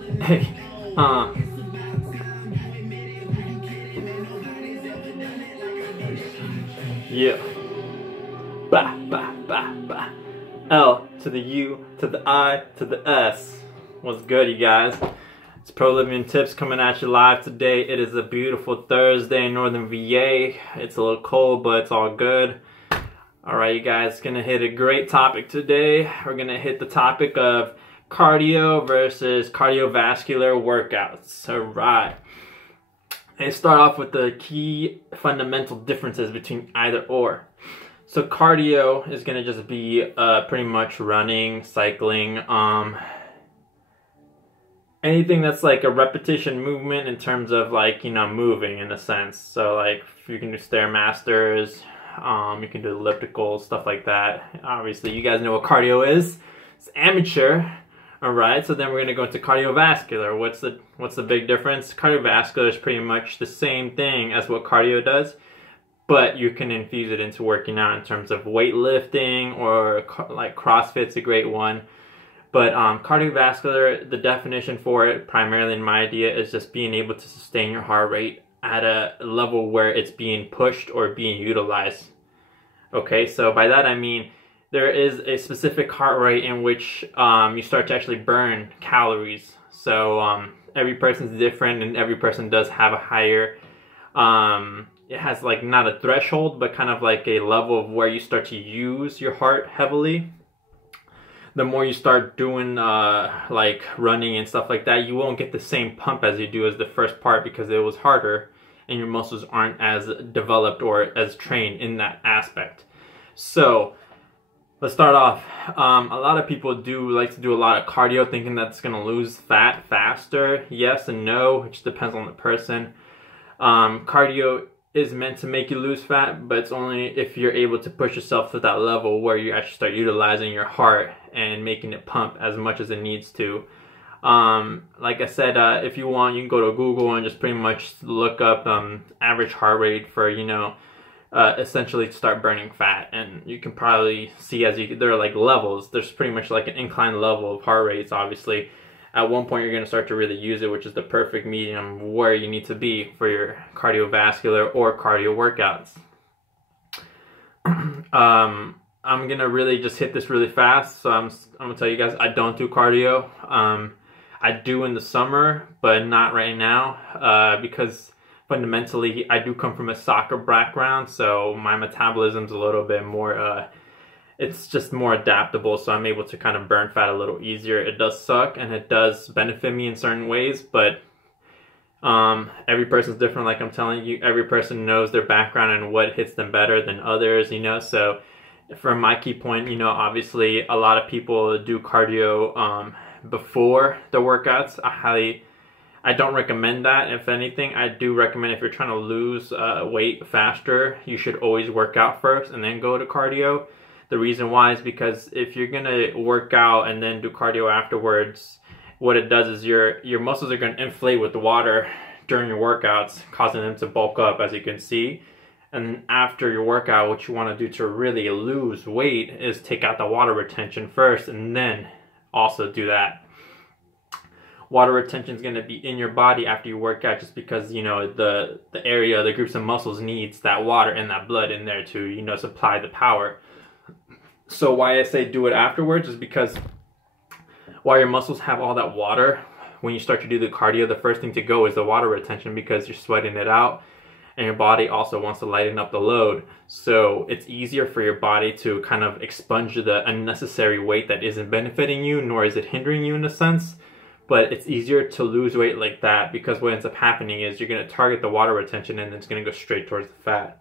Hey, yeah. Bah, bah, bah, bah. L to the U to the I to the S. What's good, you guys? It's Pro Living Tips coming at you live today. It is a beautiful Thursday in Northern VA. It's a little cold, but it's all good. Alright, you guys, gonna hit a great topic today. We're gonna hit the topic of cardio versus cardiovascular workouts. Alright. And start off with the key fundamental differences between either or. So cardio is gonna just be pretty much running, cycling, anything that's like a repetition movement in terms of like, you know, moving in a sense. So like you can do Stairmasters, you can do ellipticals, stuff like that. Obviously you guys know what cardio is. It's amateur. Alright, so then we're gonna go into cardiovascular. What's the big difference? Cardiovascular is pretty much the same thing as what cardio does, but you can infuse it into working out in terms of weightlifting, or like CrossFit's a great one. But cardiovascular, the definition for it, primarily in my idea, is just being able to sustain your heart rate at a level where it's being pushed or being utilized. Okay, so by that I mean there is a specific heart rate in which you start to actually burn calories. So every person's different, and every person does have a higher, it has like not a threshold, but kind of like a level of where you start to use your heart heavily. The more you start doing like running and stuff like that, you won't get the same pump as you do as the first part, because it was harder and your muscles aren't as developed or as trained in that aspect. So let's start off. A lot of people do like to do a lot of cardio thinking that's going to lose fat faster. Yes and no, it just depends on the person. Cardio is meant to make you lose fat, but it's only if you're able to push yourself to that level where you actually start utilizing your heart and making it pump as much as it needs to. Like I said, if you want, you can go to Google and just pretty much look up average heart rate for, you know, essentially to start burning fat, and you can probably see there are like levels. There's pretty much like an inclined level of heart rates. Obviously at one point you're going to start to really use it, which is the perfect medium where you need to be for your cardiovascular or cardio workouts. I'm going to really just hit this really fast. So I'm going to tell you guys, I don't do cardio. I do in the summer, but not right now, because fundamentally I do come from a soccer background, so my metabolism's a little bit more, it's just more adaptable, so I'm able to kind of burn fat a little easier. It does suck and it does benefit me in certain ways, but every person's different. Like I'm telling you, every person knows their background and what hits them better than others, you know. So from my key point, you know, obviously a lot of people do cardio before the workouts. I don't recommend that. If anything, I do recommend if you're trying to lose weight faster, you should always work out first and then go to cardio. The reason why is because if you're gonna work out and then do cardio afterwards, what it does is your muscles are gonna inflate with water during your workouts, causing them to bulk up, as you can see. And after your workout, what you want to do to really lose weight is take out the water retention first, and then also do that. Water retention is going to be in your body after you work out, just because, you know, the area, the groups of muscles needs that water and that blood in there to, you know, supply the power. So why I say do it afterwards is because while your muscles have all that water, when you start to do the cardio, the first thing to go is the water retention, because you're sweating it out and your body also wants to lighten up the load. So it's easier for your body to kind of expunge the unnecessary weight that isn't benefiting you, nor is it hindering you in a sense. But it's easier to lose weight like that, because what ends up happening is you're going to target the water retention and it's going to go straight towards the fat.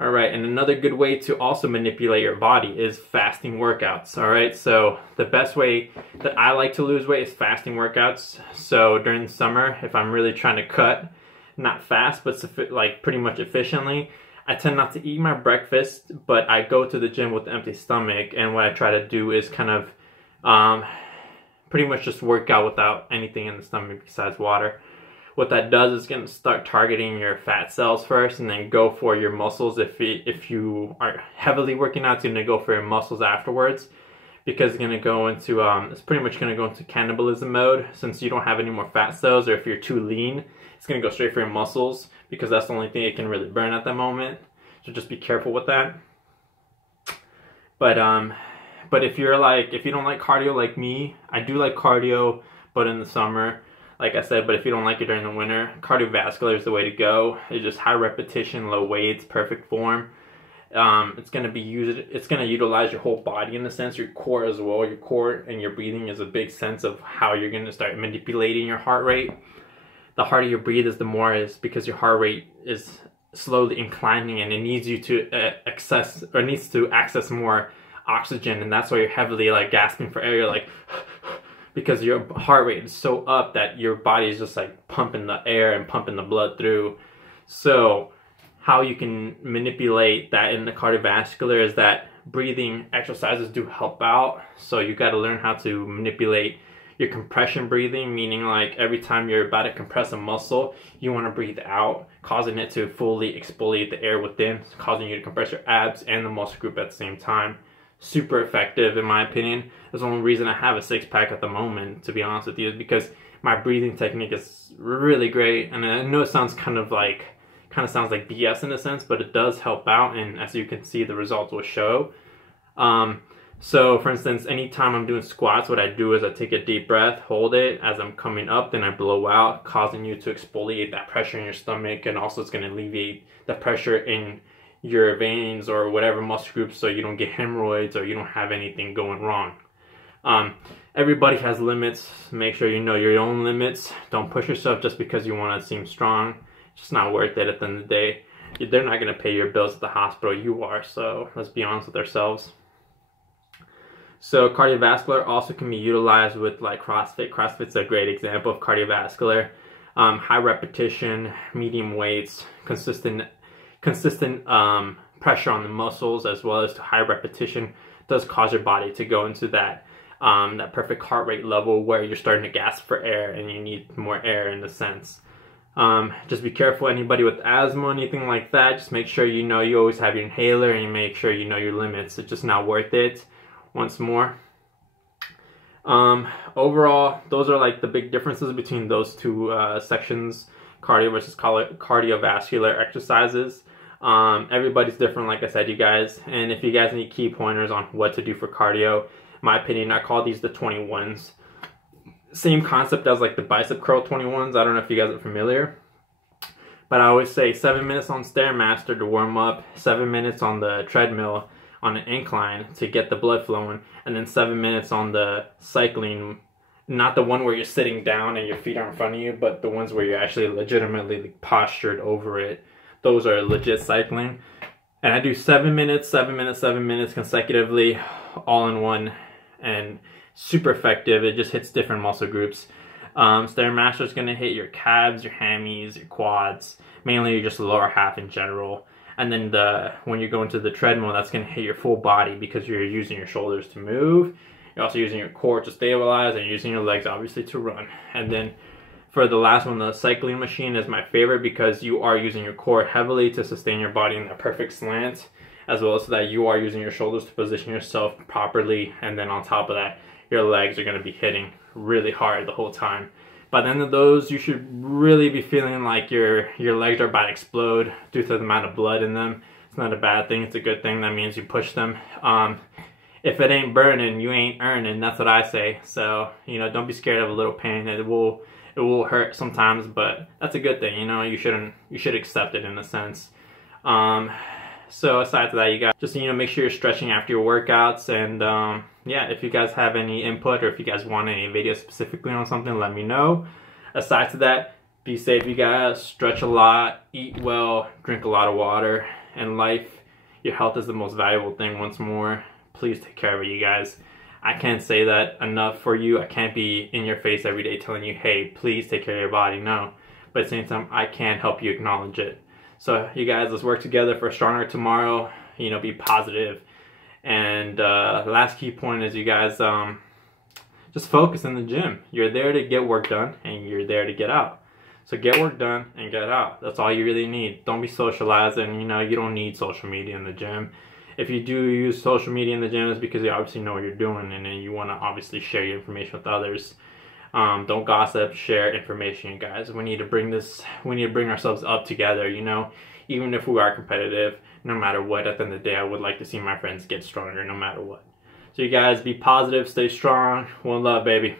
Alright, and another good way to also manipulate your body is fasting workouts. Alright, so the best way that I like to lose weight is fasting workouts. So during the summer, if I'm really trying to cut, not fast, but like pretty much efficiently, I tend not to eat my breakfast, but I go to the gym with an empty stomach, and what I try to do is kind of pretty much just work out without anything in the stomach besides water. What that does is going to start targeting your fat cells first, and then go for your muscles. If you are heavily working out, it's going to go for your muscles afterwards, because it's gonna go into it's pretty much gonna go into cannibalism mode, since you don't have any more fat cells, or if you're too lean, it's gonna go straight for your muscles, because that's the only thing it can really burn at that moment. So just be careful with that. But if you don't like cardio like me, I do like cardio, but in the summer, like I said. But if you don't like it during the winter, cardiovascular is the way to go. It's just high repetition, low weights, perfect form. It's gonna utilize your whole body in a sense, your core as well. Your core and your breathing is a big sense of how you're gonna start manipulating your heart rate. The harder you breathe is the more is because your heart rate is slowly inclining, and it needs you to needs to access more oxygen, and that's why you're heavily like gasping for air. You're like because your heart rate is so up that your body is just like pumping the air and pumping the blood through. So how you can manipulate that in the cardiovascular is that breathing exercises do help out. So you got to learn how to manipulate your compression breathing, meaning like every time you're about to compress a muscle, you want to breathe out, causing it to fully exfoliate the air within, causing you to compress your abs and the muscle group at the same time. Super effective in my opinion. That's the only reason I have a six-pack at the moment, to be honest with you, is because my breathing technique is really great. And I know it sounds kind of sounds like BS in a sense, but it does help out, and as you can see, the results will show. So for instance, anytime I'm doing squats, what I do is I take a deep breath, hold it as I'm coming up, then I blow out, causing you to exfoliate that pressure in your stomach, and also it's going to alleviate the pressure in your veins or whatever muscle groups, so you don't get hemorrhoids or you don't have anything going wrong. Everybody has limits. Make sure you know your own limits. Don't push yourself just because you want to seem strong. It's just not worth it at the end of the day. They're not going to pay your bills at the hospital. You are, so let's be honest with ourselves. So cardiovascular also can be utilized with like CrossFit. CrossFit's a great example of cardiovascular. High repetition, medium weights, consistent pressure on the muscles, as well as high repetition does cause your body to go into that perfect heart rate level where you're starting to gasp for air and you need more air in a sense. Just be careful, anybody with asthma, anything like that, just make sure you know you always have your inhaler, and you make sure you know your limits. It's just not worth it. Once more, overall, those are like the big differences between those two sections, cardio versus cardiovascular exercises. Everybody's different, like I said, you guys, and if you guys need key pointers on what to do for cardio, in my opinion, I call these the 21s. Same concept as like the bicep curl 21s. I don't know if you guys are familiar, but I always say 7 minutes on Stairmaster to warm up, 7 minutes on the treadmill on an incline to get the blood flowing, and then 7 minutes on the cycling, not the one where you're sitting down and your feet are in front of you, but the ones where you're actually legitimately postured over it. Those are legit cycling. And I do 7 minutes, 7 minutes, 7 minutes consecutively, all in one, and super effective. It just hits different muscle groups. Stairmaster is going to hit your calves, your hammies, your quads, mainly just the lower half in general. And then when you go into the treadmill, that's going to hit your full body because you're using your shoulders to move. You're also using your core to stabilize, and you're using your legs obviously to run. And then for the last one, the cycling machine is my favorite because you are using your core heavily to sustain your body in that perfect slant, as well as that you are using your shoulders to position yourself properly. And then on top of that, your legs are going to be hitting really hard the whole time. By the end of those, you should really be feeling like your legs are about to explode due to the amount of blood in them. It's not a bad thing, it's a good thing. That means you push them. If it ain't burning, you ain't earning. That's what I say. So, you know, don't be scared of a little pain. It will hurt sometimes, but that's a good thing. You know, you should accept it in a sense. So aside to that, you guys just, you know, make sure you're stretching after your workouts. And yeah, if you guys have any input, or if you guys want any videos specifically on something, let me know. Aside to that, be safe, you guys. Stretch a lot, eat well, drink a lot of water. In life, your health is the most valuable thing. Once more, please take care of it, you guys. I can't say that enough for you. I can't be in your face every day telling you, hey, please take care of your body. No. But at the same time, I can help you acknowledge it. So you guys, let's work together for a stronger tomorrow. You know, be positive. And the last key point is, you guys, just focus in the gym. You're there to get work done, and you're there to get out. So get work done and get out. That's all you really need. Don't be socializing. You know, you don't need social media in the gym. If you do use social media in the gym, it's because you obviously know what you're doing, and then you want to obviously share your information with others. Don't gossip, share information, guys. We need to bring ourselves up together, you know, even if we are competitive, no matter what. At the end of the day, I would like to see my friends get stronger no matter what. So you guys be positive, stay strong, one love, baby.